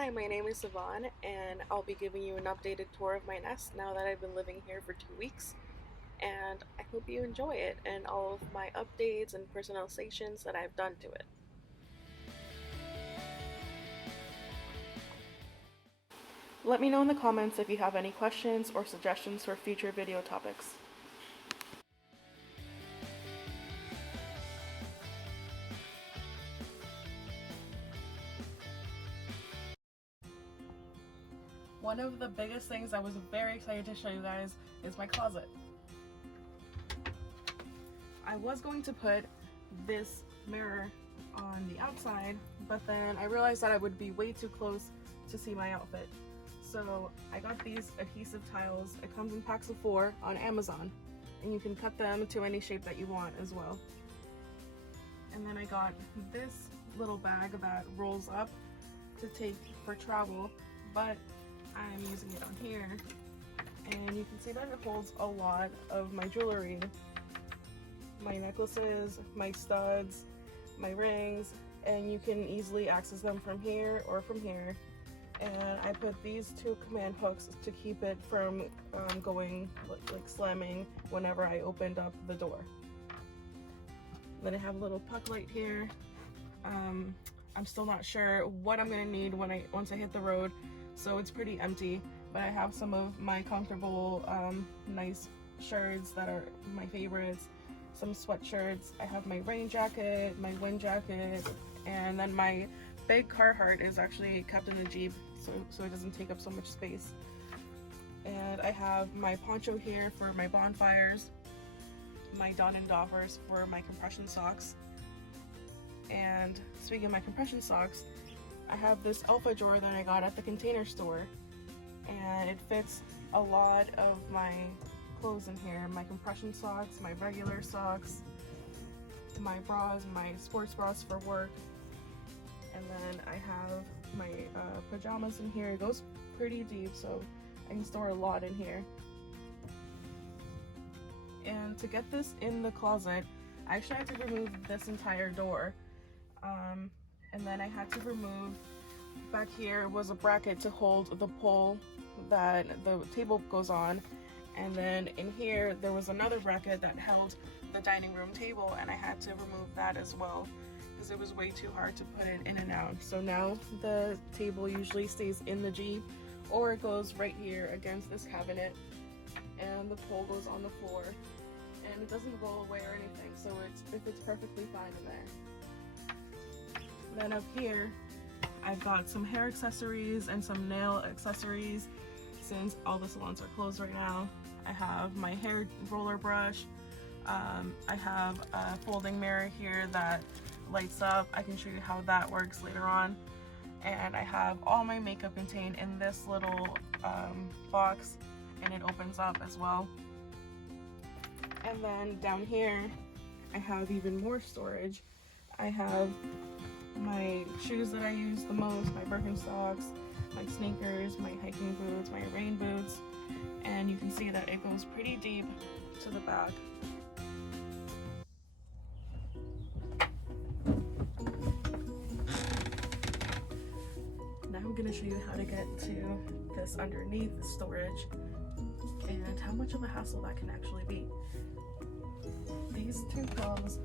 Hi, my name is Yvonne, and I'll be giving you an updated tour of my nest now that I've been living here for 2 weeks. And I hope you enjoy it and all of my updates and personalizations that I've done to it. Let me know in the comments if you have any questions or suggestions for future video topics. One of the biggest things I was very excited to show you guys is my closet. I was going to put this mirror on the outside, but then I realized that I would be way too close to see my outfit. So I got these adhesive tiles. It comes in packs of 4 on Amazon, and you can cut them to any shape that you want as well. And then I got this little bag that rolls up to take for travel, but I'm using it on here, and you can see that it holds a lot of my jewelry, my necklaces, my studs, my rings, and you can easily access them from here or from here. And I put these 2 command hooks to keep it from going like slamming whenever I opened up the door. Then I have a little puck light here. I'm still not sure what I'm gonna need once I hit the road, so it's pretty empty, but I have some of my comfortable nice shirts that are my favorites, some sweatshirts. I have my rain jacket, my wind jacket, and then my big Carhartt is actually kept in the Jeep so it doesn't take up so much space. And I have my poncho here for my bonfires, my Dawn and Doffers for my compression socks. And speaking of my compression socks, I have this Alpha drawer that I got at the Container Store, and it fits a lot of my clothes in here. My compression socks, my regular socks, my bras, my sports bras for work, and then I have my pajamas in here. It goes pretty deep, so I can store a lot in here. And to get this in the closet, I actually had to remove this entire door. And then I had to remove, back here was a bracket to hold the pole that the table goes on, and then in here there was another bracket that held the dining room table, and I had to remove that as well because it was way too hard to put it in and out. So now the table usually stays in the Jeep, or it goes right here against this cabinet, and the pole goes on the floor, and it doesn't roll away or anything, so it's perfectly fine in there. Then up here, I've got some hair accessories and some nail accessories since all the salons are closed right now. I have my hair roller brush. I have a folding mirror here that lights up. I can show you how that works later on. And I have all my makeup contained in this little box, and it opens up as well. And then down here, I have even more storage. I have my shoes that I use the most, my Birkenstocks, my sneakers, my hiking boots, my rain boots, and you can see that it goes pretty deep to the back. Now I'm going to show you how to get to this underneath storage and how much of a hassle that can actually be. These 2 pillows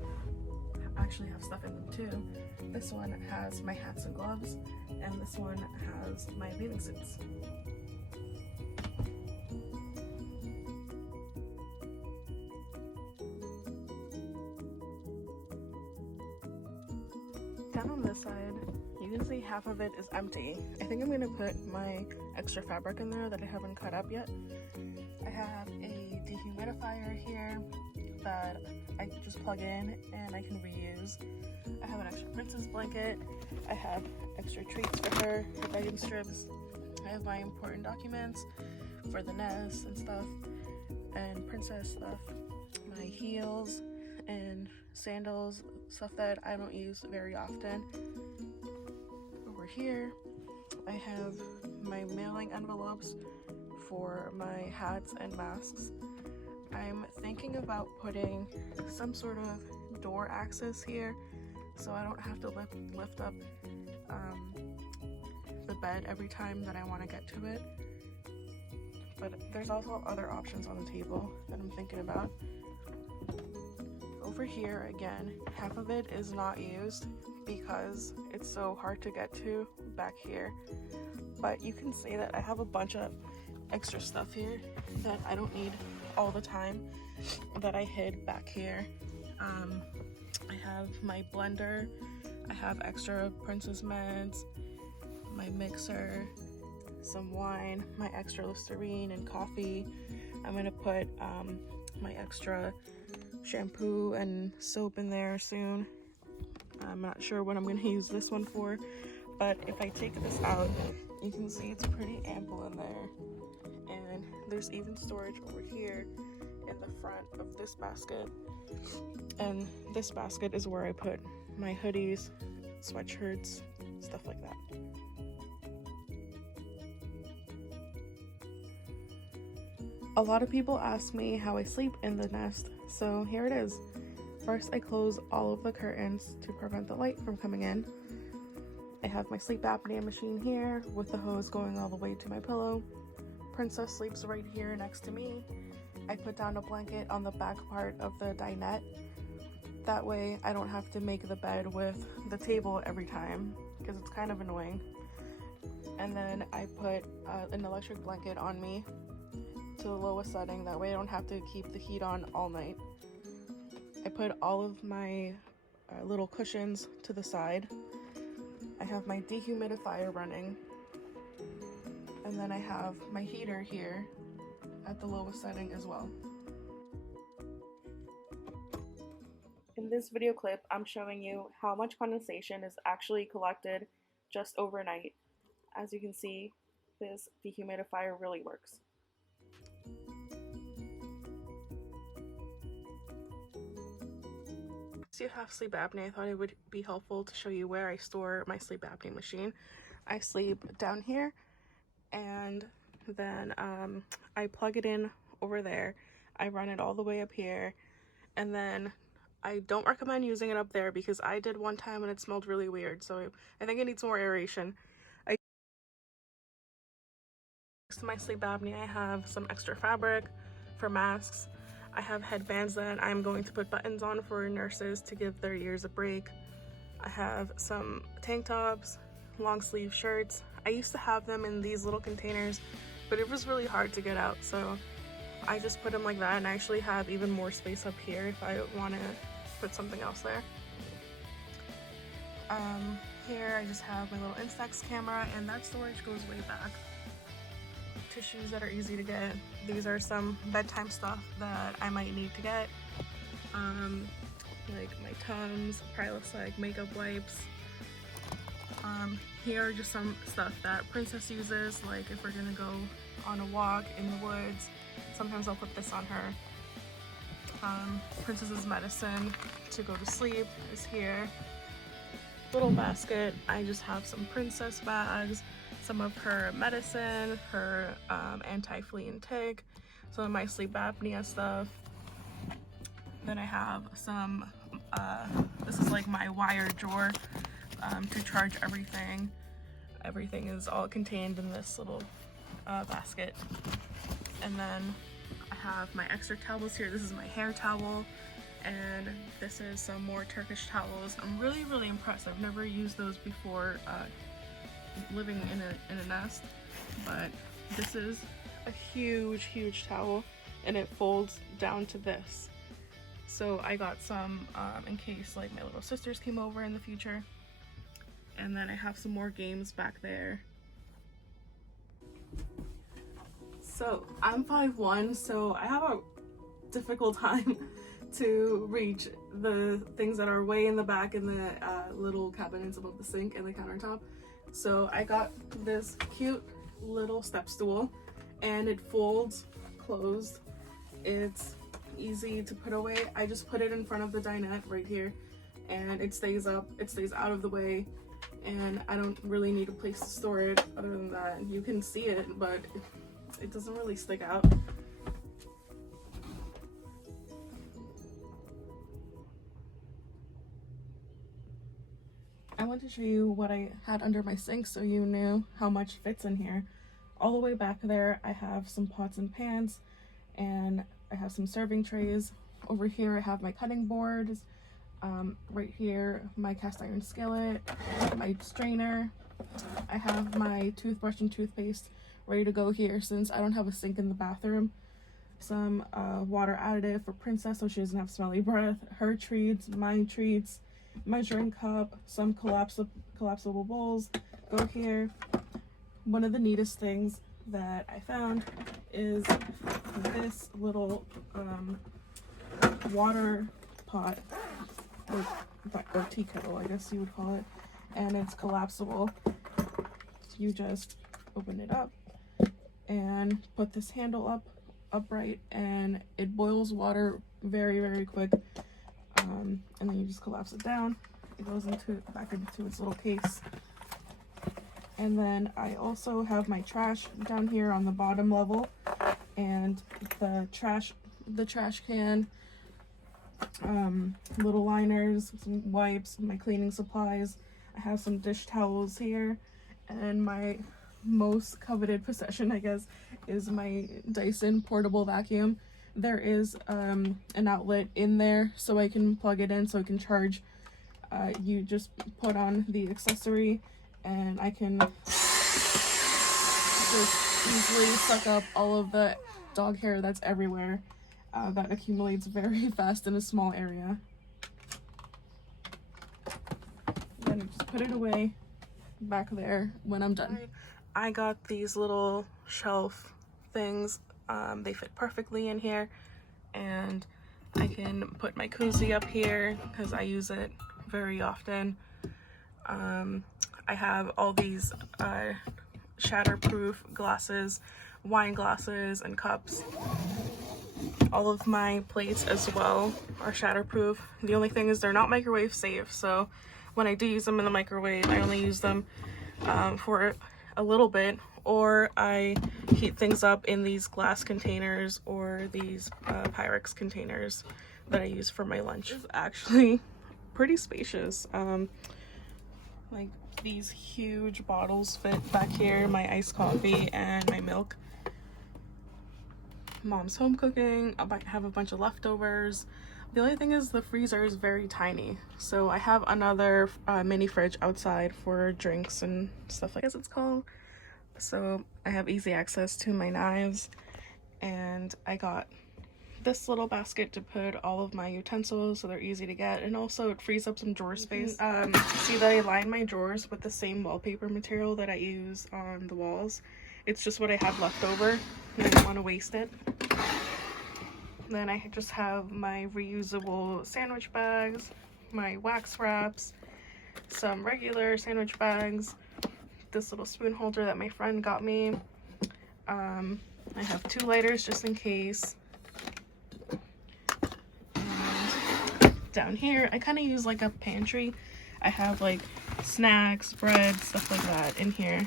actually have stuff in them too. This one has my hats and gloves, and this one has my bathing suits. Down on this side, you can see half of it is empty. I think I'm gonna put my extra fabric in there that I haven't cut up yet. I have a dehumidifier here that I just plug in and I can reuse. I have an extra princess blanket. I have extra treats for her bedding strips. I have my important documents for the nest and stuff, and princess stuff. My heels and sandals, stuff that I don't use very often. Over here, I have my mailing envelopes for my hats and masks. I'm thinking about putting some sort of door access here so I don't have to lift up the bed every time that I want to get to it. But there's also other options on the table that I'm thinking about. Over here, again, half of it is not used because it's so hard to get to back here. But you can see that I have a bunch of extra stuff here that I don't need all the time that I hid back here. I have my blender, I have extra Princess meds, my mixer, some wine, my extra Listerine and coffee. I'm gonna put my extra shampoo and soap in there soon. I'm not sure what I'm gonna use this one for, but if I take this out, you can see it's pretty ample in there. And there's even storage over here in the front of this basket. And this basket is where I put my hoodies, sweatshirts, stuff like that. A lot of people ask me how I sleep in the nest, so here it is. First, I close all of the curtains to prevent the light from coming in. I have my sleep apnea machine here with the hose going all the way to my pillow. Princess sleeps right here next to me. I put down a blanket on the back part of the dinette. That way I don't have to make the bed with the table every time because it's kind of annoying. And then I put an electric blanket on me to the lowest setting. That way I don't have to keep the heat on all night. I put all of my little cushions to the side. I have my dehumidifier running. And then I have my heater here at the lowest setting as well. In this video clip, I'm showing you how much condensation is actually collected just overnight. As you can see, this dehumidifier really works. If you have sleep apnea, I thought it would be helpful to show you where I store my sleep apnea machine. I sleep down here, and then I plug it in over there. I run it all the way up here, and then I don't recommend using it up there because I did one time and it smelled really weird, so I think it needs more aeration. Next to my sleep apnea, I have some extra fabric for masks. I have headbands that I'm going to put buttons on for nurses to give their ears a break. I have some tank tops, long sleeve shirts. I used to have them in these little containers, but it was really hard to get out, so I just put them like that, and I actually have even more space up here if I want to put something else there. Here I just have my little Instax camera, and that storage goes way back. Tissues that are easy to get. These are some bedtime stuff that I might need to get. Like my Tums, Prilosec makeup wipes. Here are just some stuff that Princess uses, like if we're gonna go on a walk in the woods. Sometimes I'll put this on her. Princess's medicine to go to sleep is here. Little basket, I just have some Princess bags, some of her medicine, her anti-flea and tick, some of my sleep apnea stuff. Then I have some, this is like my wire drawer to charge everything. Everything is all contained in this little basket. And then I have my extra towels here. This is my hair towel, and this is some more Turkish towels. I'm really impressed. I've never used those before living in a nest, but this is a huge towel, and it folds down to this. So I got some in case like my little sisters came over in the future. And then I have some more games back there. So I'm 5'1", so I have a difficult time to reach the things that are way in the back in the little cabinets above the sink and the countertop. So I got this cute little step stool, and it folds closed. It's easy to put away. I just put it in front of the dinette right here, and it stays up, it stays out of the way, and I don't really need a place to store it. Other than that, you can see it, but it doesn't really stick out. I wanted to show you what I had under my sink so you knew how much fits in here. All the way back there, I have some pots and pans, and I have some serving trays. Over here, I have my cutting boards. Right here, my cast iron skillet, my strainer. I have my toothbrush and toothpaste ready to go here since I don't have a sink in the bathroom. Some water additive for Princess so she doesn't have smelly breath, her treats, my treats, measuring cup, some collapsible bowls go here. One of the neatest things that I found is this little water pot or tea kettle, I guess you would call it, and it's collapsible. You just open it up and put this handle upright, and it boils water very quick, and then you just collapse it down. It goes back into its little case. And then I also have my trash down here on the bottom level, and the trash can, little liners, some wipes, my cleaning supplies. I have some dish towels here, and my most coveted possession, I guess, is my Dyson portable vacuum. There is an outlet in there so I can plug it in so I can charge. You just put on the accessory and I can just easily suck up all of the dog hair that's everywhere. That accumulates very fast in a small area. Then I just put it away back there when I'm done. I got these little shelf things. They fit perfectly in here, and I can put my koozie up here because I use it very often. I have all these shatterproof glasses, wine glasses and cups. All of my plates as well are shatterproof. The only thing is they're not microwave safe, so when I do use them in the microwave, I only use them for a little bit, or I heat things up in these glass containers or these Pyrex containers that I use for my lunch. It's actually pretty spacious. Like these huge bottles fit back here, my iced coffee and my milk. Mom's home cooking. I have a bunch of leftovers. The only thing is the freezer is very tiny, so I have another mini fridge outside for drinks and stuff like it's called. So I have easy access to my knives, and I got this little basket to put all of my utensils so they're easy to get, and also it frees up some drawer space. See that I line my drawers with the same wallpaper material that I use on the walls. It's just what I have left over and I don't want to waste it. Then I just have my reusable sandwich bags, my wax wraps, some regular sandwich bags, this little spoon holder that my friend got me. I have 2 lighters just in case. And down here, I kind of use like a pantry. I have like snacks, bread, stuff like that in here.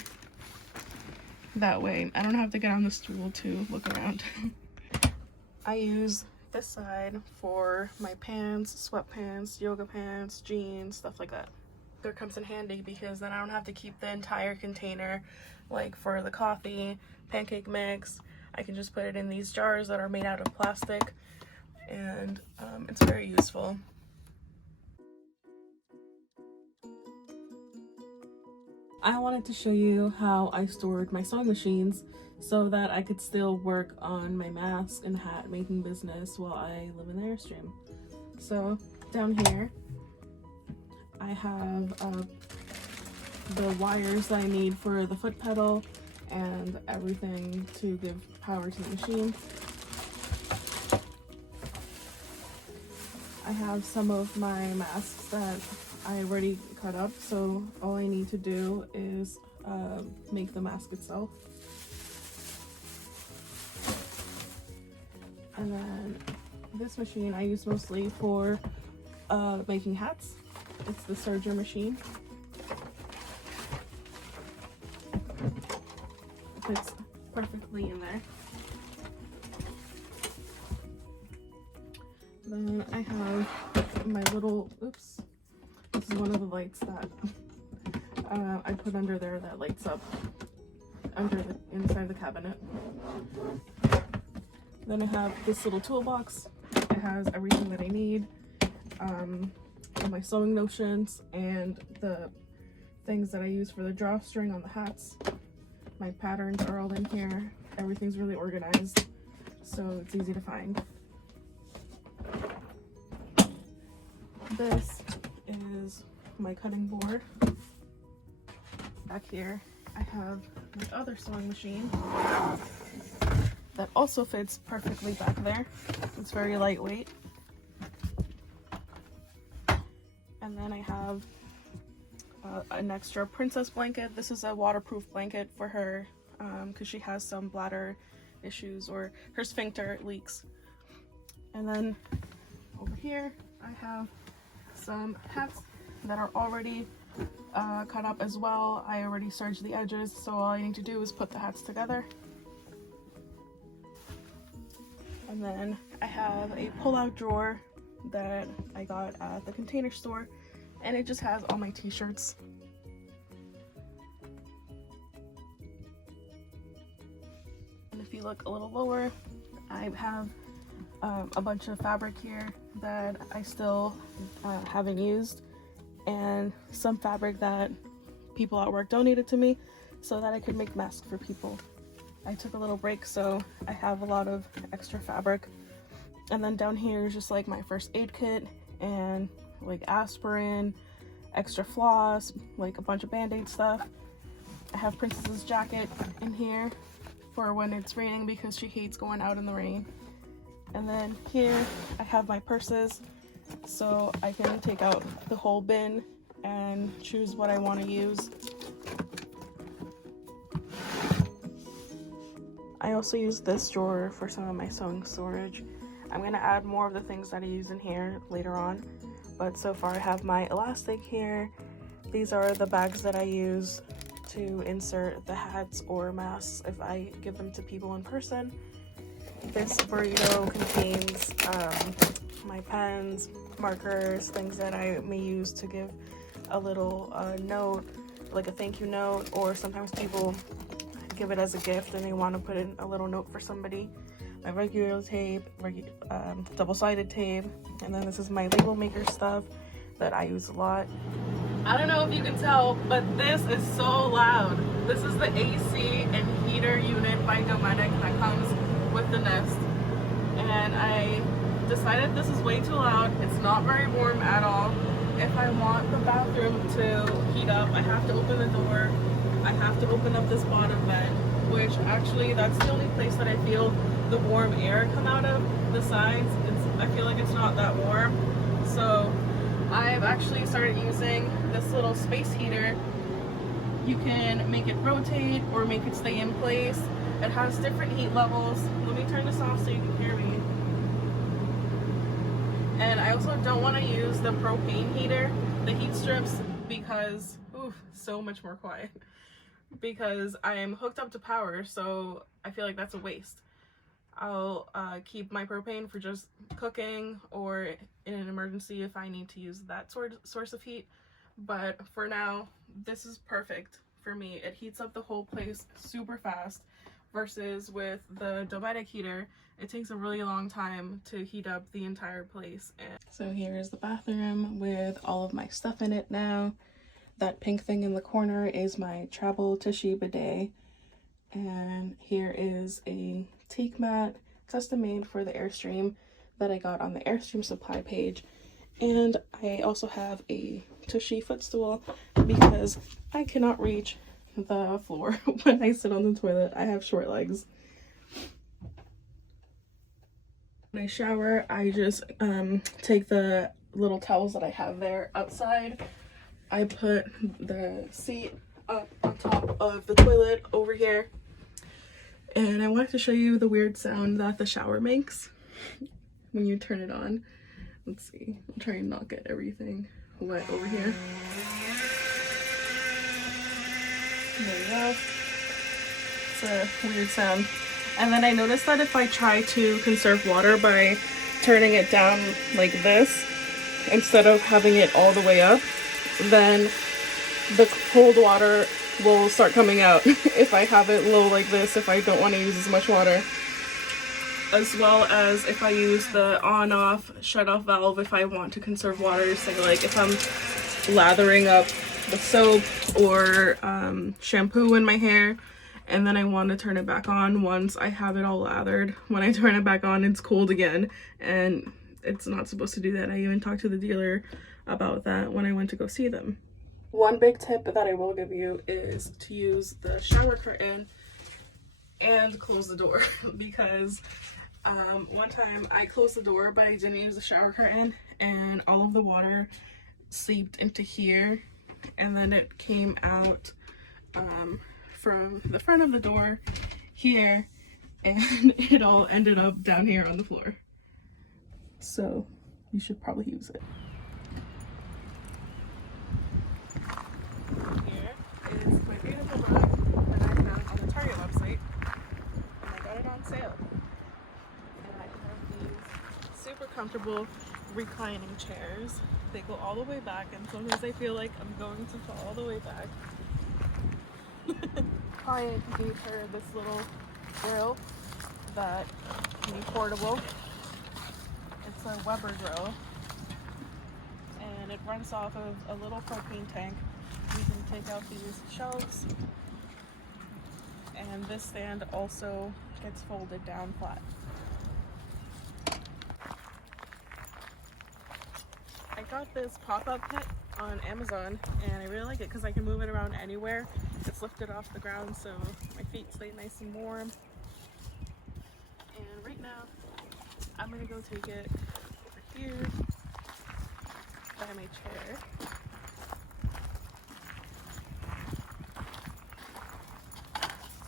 That way, I don't have to get on the stool to look around. I use this side for my pants, sweatpants, yoga pants, jeans, stuff like that. There comes in handy because then I don't have to keep the entire container, like for the coffee, pancake mix. I can just put it in these jars that are made out of plastic, and it's very useful. I wanted to show you how I stored my sewing machines so that I could still work on my mask and hat making business while I live in the Airstream. So down here I have the wires that I need for the foot pedal and everything to give power to the machine. I have some of my masks that I already cut up, so all I need to do is make the mask itself. And then this machine I use mostly for making hats. It's the serger machine. It fits perfectly in there. Then I have my little, oops, this is one of the lights that I put under there that lights up under the inside the cabinet. Then I have this little toolbox. It has everything that I need, all my sewing notions and the things that I use for the drawstring on the hats. My patterns are all in here. Everything's really organized, so it's easy to find. This is my cutting board. Back here I have my other sewing machine that also fits perfectly back there. It's very lightweight. And then I have an extra princess blanket. This is a waterproof blanket for her because she has some bladder issues or her sphincter leaks. And then over here I have some hats that are already cut up as well. I already serged the edges, so all I need to do is put the hats together. And then I have a pull-out drawer that I got at the Container Store, and it just has all my t-shirts. And if you look a little lower, I have a bunch of fabric here that I still haven't used, and some fabric that people at work donated to me so that I could make masks for people. I took a little break, so I have a lot of extra fabric. And then down here is just like my first aid kit and like aspirin, extra floss, like a bunch of band-aid stuff. I have Princess's jacket in here for when it's raining because she hates going out in the rain. And then here I have my purses, so I can take out the whole bin and choose what I want to use. I also use this drawer for some of my sewing storage. I'm going to add more of the things that I use in here later on, but so far I have my elastic here. These are the bags that I use to insert the hats or masks if I give them to people in person. This burrito contains my pens, markers, things that I may use to give a little note, like a thank you note, or sometimes people give it as a gift and they want to put in a little note for somebody. My regular tape, double-sided tape, and then this is my label maker stuff that I use a lot. I don't know if you can tell, but this is so loud. This is the AC and heater unit by Dometic that comes with the Nest, and I decided this is way too loud. It's not very warm at all. If I want the bathroom to heat up, I have to open the door. I have to open up this bottom vent, which actually that's the only place that I feel the warm air come out of. The sides, I feel like it's not that warm. So I've actually started using this little space heater. You can make it rotate or make it stay in place. It has different heat levels. Let me turn this off so you can hear me. And I also don't want to use the propane heater, the heat strips, because, ooh, so much more quiet. Because I am hooked up to power, so I feel like that's a waste. I'll keep my propane for just cooking or in an emergency if I need to use that source of heat. But for now, this is perfect for me. It heats up the whole place super fast, versus with the Dometic heater, it takes a really long time to heat up the entire place. And so here's the bathroom with all of my stuff in it now. That pink thing in the corner is my travel tissue bidet. And here is a teak mat, custom made for the Airstream, that I got on the Airstream supply page. And I also have a tushy footstool because I cannot reach the floor when I sit on the toilet. I have short legs. When I shower, I just take the little towels that I have there outside. I put the seat up on top of the toilet over here. And I wanted to show you the weird sound that the shower makes when you turn it on. Let's see. I'll try and not get everything wet over here. There we go. It's a weird sound. And then I noticed that if I try to conserve water by turning it down like this, instead of having it all the way up, then the cold water will start coming out if I have it low like this, if I don't want to use as much water. As well as if I use the on-off, shut-off valve if I want to conserve water. Say like if I'm lathering up the soap or shampoo in my hair, and then I want to turn it back on once I have it all lathered. When I turn it back on, it's cold again, and it's not supposed to do that. I even talked to the dealer about that when I went to go see them. One big tip that I will give you is to use the shower curtain and close the door because one time I closed the door but I didn't use the shower curtain, and all of the water seeped into here, and then it came out from the front of the door here, and it all ended up down here on the floor. So you should probably use it. Here is my beautiful rug that I found on the Target website, and I got it on sale. And I have these super comfortable reclining chairs. They go all the way back, and sometimes I feel like I'm going to fall all the way back. Client gave her this little grill that can be portable. It's a Weber grill, and it runs off of a little propane tank. You can take out these shelves, and this stand also gets folded down flat. I got this pop-up pit on Amazon, and I really like it because I can move it around anywhere. It's lifted off the ground so my feet stay nice and warm. And right now I'm gonna go take it over here by my chair.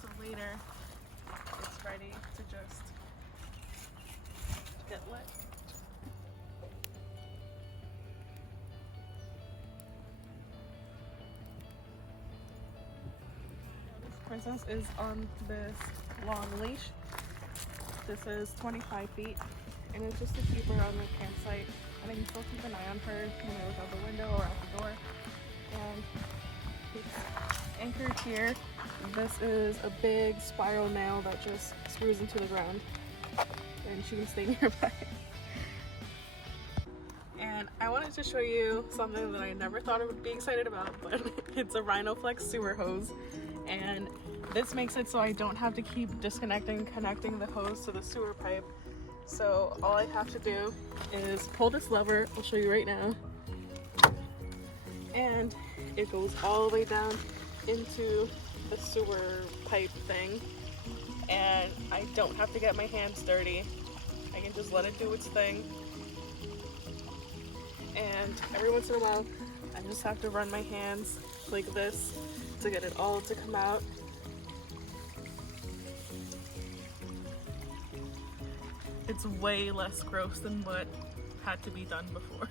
So later it's ready to just get lit. Princess is on this long leash. This is 25 feet, and it's just to keep her on the campsite, and I can still keep an eye on her when I look out the window or out the door. And it's anchored here. This is a big spiral nail that just screws into the ground, and she can stay nearby. And I wanted to show you something that I never thought I would be excited about, but it's a Rhinoflex sewer hose. And this makes it so I don't have to keep disconnecting and connecting the hose to the sewer pipe. So all I have to do is pull this lever, I'll show you right now, and it goes all the way down into the sewer pipe thing, and I don't have to get my hands dirty. I can just let it do its thing, and every once in a while I just have to run my hands like this to get it all to come out. It's way less gross than what had to be done before.